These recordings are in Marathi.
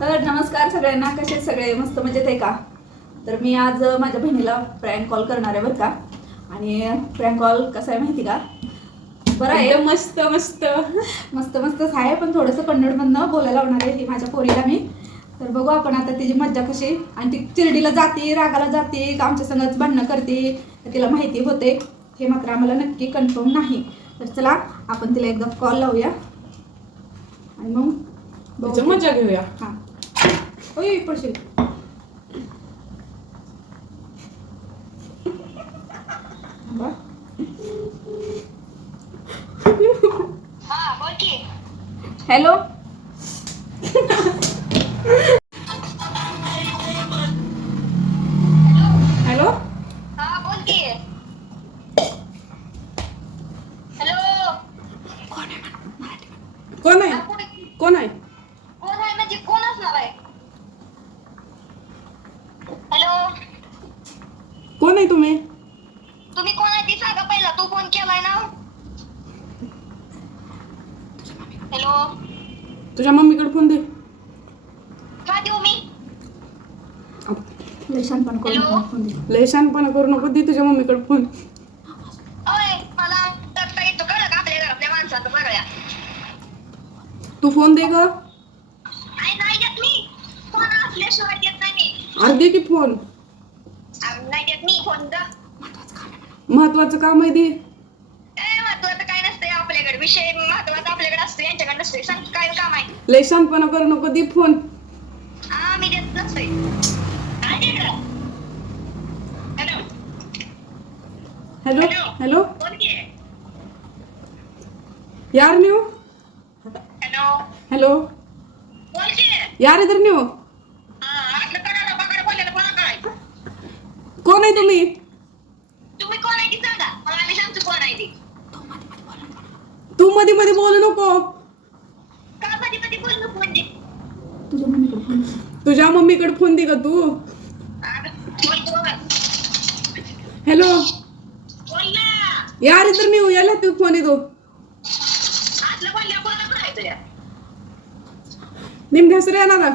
तर नमस्कार सगळ्यांना. कसे सगळे? मस्त मजेत आहे का? तर मी आज माझ्या बहिणीला प्रँक कॉल करणार आहे बरं का. आणि प्रँक कॉल कसा आहे माहिती का? बरं आहे. मस्त मस्त. मस्त मस्तच आहे पण थोडंसं कन्नडमधनं बोलायला लावणार आहे ही माझ्या पोरीला मी. तर बघू आपण आता तिची मज्जा कशी. आणि ती चिरडीला जाते रागाला जाते का आमच्या संगच भांडणं करते तर तिला माहिती होते. हे मात्र आम्हाला नक्की कन्फर्म नाही. तर चला आपण तिला एकदा कॉल लावूया. आणि मग. मजा घेऊया. हां. ओय पडशील. हा हॅलो? आहे तुम्ही? तुम्ही कोण आहे ती सांगा पहिला तू फोन केलाय ना? हॅलो तुझ्या मम्मीकडे फोन दे. का देऊ मी? लय शानपण करून हॅलो? फोन दे. लय शानपणा करू नको दे तुझ्या मम्मीकडे फोन ओय मला येतो कळलं का आपल्या घरातल्या माणसाचं सगळ्या तू फोन दे ग. नाही नाही मी. असल्याशिवाय देत नाही मी. अरे दे की फोन नाही द महत्वाचं काम आहे. दे ए महत्वाचं काय नसतंय आपल्याकडे. विषय महत्त्वाचा आपल्याकडे असतो यांच्याकडे नसतंय. सांग काय काम आहे? लय शानपणा करू नको दे फोन. हा मी देत नसतोय. इकडं? हॅलो. Hello hello. बोल की यार न्यू हॅलो. हॅलो. बोल की यार इधर न्यू कोण आहे तुम्ही? तुम्ही कोण आहे ती सांगा. मला आम्ही सांगतो कोण आहे ती. तू मध्ये मध्ये बोलू नको. का मध्ये मध्ये बोल नको म्हणजे? तुझ्या मम्मीकडे फोन दे. ग तू? बघ. हॅलो. बोल ना. यार इधर न्यू याला तू फोन येतो. बोलल्या या निम घसरे येणार का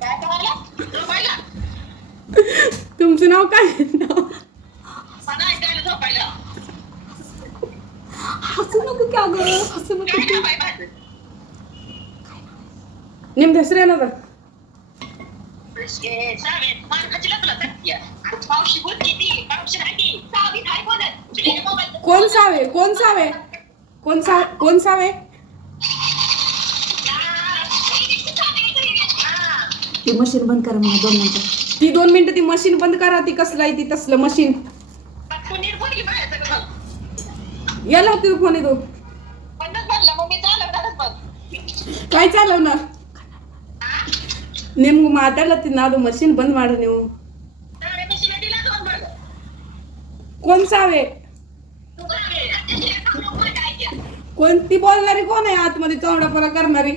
काय करायला? झोपायला तुमचं नाव काय मला हसू नको का ग हसू नको निम. तुझे मोबाईल- कोण सावे? कोण सावे? कोण सा कोण सावे? हा. ती मशीन बंद कर म्हणा दोन मिनिटं. ती दोन मिनिटं ती मशीन बंद करा ती कसलं आहे ती तसलं मशीन याला होती फोन येतो. काय चालवणार? नेमकं माताला ती ना मशीन बंद मार नेऊ कोण सावे? कोणती बोलणारी कोण आहे आतमध्ये? चौडापोरा करणारी?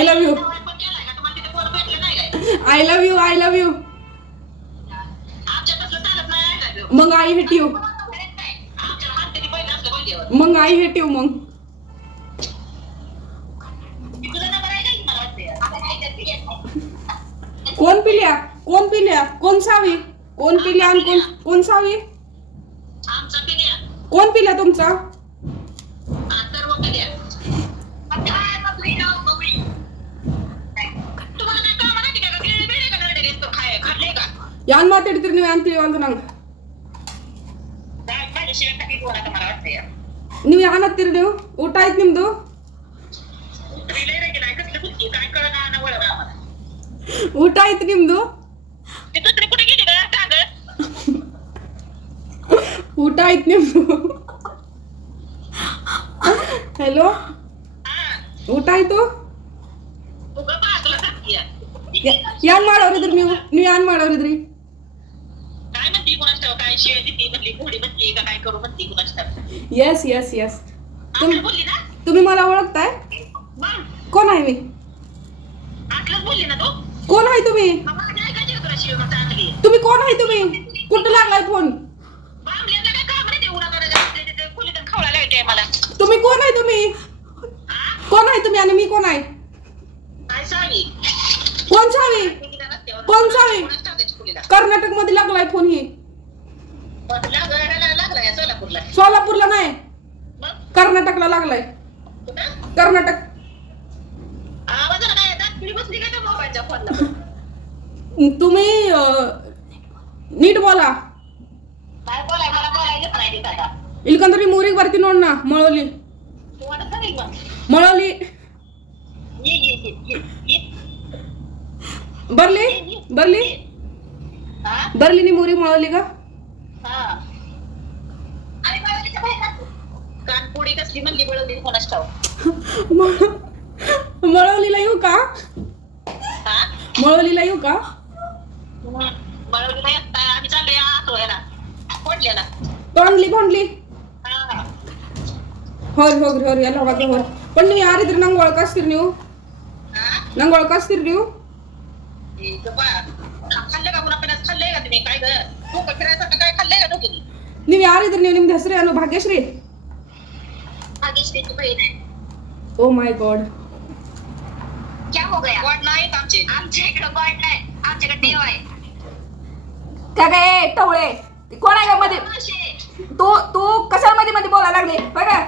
I love you I love you I love you मग आई हेट यू मग आई हेट यू मग. कोण पिल्या? कोण पिल्या? कोण सावी? कोण पिल्या आणि कोण कोण सावी? कोण पिल्या तुमचा? ಯಾನ್ ಮಾತಾಡ್ತೀರಿ ನೀವು ಅಂತ ಅಂದ್ರೆ ನಂಗ ನೀವು ಯಾನ್ ಹತ್ತೀರಿ ನೀವು? ಊಟ ಆಯ್ತು ನಿಮ್ದು? ಊಟ ಆಯ್ತು ನಿಮ್ದು? ಊಟ ಆಯ್ತು ನಿಮ್ದು? ಹಲೋ ಊಟ ಆಯ್ತು? ಏನ್ ಮಾಡೋರಿದ್ರಿ ನೀವು? ನೀವು ಏನ್ ಮಾಡೋರಿದ್ರಿ? काय शिवाय म्हणली घोडी का काय करू ठाव येस येस येस बोलली ना? तुम्ही मला ओळखताय? कोण आहे मी? असलंच बोलली ना तू? कोण आहे तुम्ही? तुम्ही कोण आहे तुम्ही? कुठं लागलाय फोन? तुम्ही कोण आहे तुम्ही? कोण आहे तुम्ही आणि मी कोण आहे? कोण सावी कोण? खोलीला. कर्नाटकमध्ये लागलाय फोन ही. सोलापूरला नाही. मग? कर्नाटकला लागलाय. कुठं? कर्नाटक. आवाजाला काय दात बसली काय त्या मोबाईलच्या फोनला? तुम्ही अं, नीट बोला. काय बोलाय? मला बोलायला येत नाही तिथं आता. इलकंदरी मोरी वरती नोड ना मळवली मग? मळवली ये ये ये ये ये. बरली? बरली? हा? बरली नी मोरी मळवली का? हा आणि मला तिच्या बाहेर टाकू. कानपुडी कसली म्हणली बळवली कोणाच ठाव म- मळवलीला येऊ का हा मळवलीला येऊ का बळवलीला येता आम्ही चाललोय आतो ह्याला फोडल्याला तोंडली भोंडली हा ಹೋರಿ ಹೋಗ್ರಿ ಹೋರಿ ಎಲ್ಲ ಹೋಗ್ರಿ ಹೋರಿ पण ನೀವು ಯಾರಿದ್ರಿ ನಂಗೆ ಒಳಕಾಸ್ತೀರಿ ನೀವು हा ನಂಗೆ ಒಳಕಾಸ್ತೀರಿ ನೀವು हे गप्पा. खाल्लं का पुन्हा खाल्लंय का तुम्ही काय ग तू का फिरायचं काय खाल्लंय का तुम्ही ನೀವು ಯಾರಿದ್ರಿ ನೀವು ನಿಮ್ದು ಹೆಸರು ಏನು ಭಾಗ್ಯಶ್ರೀ बहीण आहे ओ माय गॉड क्या हो गया? गॉड नाही आमचे. आमच्या इकडे गॉड नाही. आमच्याकडे देव आहे. काय काय? टवळे. कोण आहे का मध्ये? तू तू कशा मध्ये मध्ये बोलायला लागले? बघा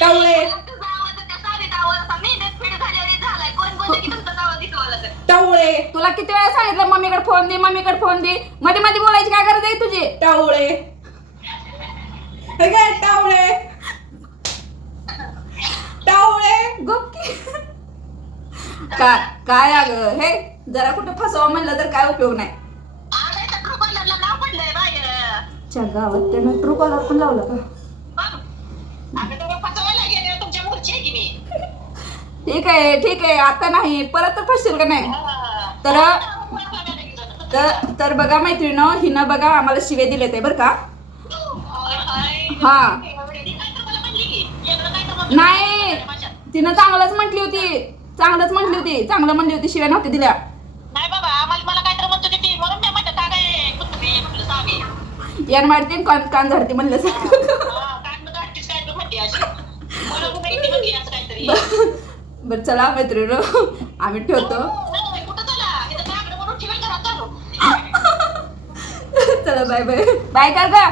टवळे. टवळे. तुला किती वेळा सांगितलं मम्मीकडे फोन दे मम्मीकडे फोन दे. मध्ये मध्ये बोलायची काय गरज आहे तुझी? टावळे. टावळे. काय काय अगं हे जरा कुठं फसवा म्हणलं तर काय उपयोग नाही. च्या गावात त्यानं ट्रू कॉलर पण लावलं का? ठीक आहे ठीक आहे आता नाही परत तर फसशील का नाही? तर तर तर बघा मैत्रिणं हिनं बघा आम्हाला शिवे दिले ते बरं का? हा. नाही. तिनं चांगलंच म्हटली होती. चांगलंच म्हटली होती. चांगलं म्हणली होती शिव्या नव्हती दिल्या. नाही बाबा आम्हाला मला काय तर म्हणतो ते. म्हणून मी म्हणतो का काय कुत्रे म्हटलं सावे यान मारते कान कान धरते म्हणलं बरं. चला मैत्रिणं आम्ही ठेवतो. चला? Bye bye. बाय कर का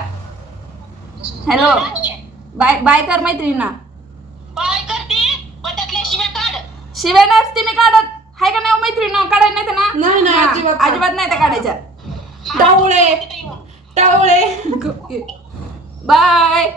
हॅलो बाय बाय कर मैत्रिणींना. शिव्या नसते मी काढत. हाय का नाही हो मैत्रिणीनं काढायला नाही ना? नाही, नाही, अजिबात नाही. अजिबात नाही त्या काढायच्या. टवळे टवळे. बाय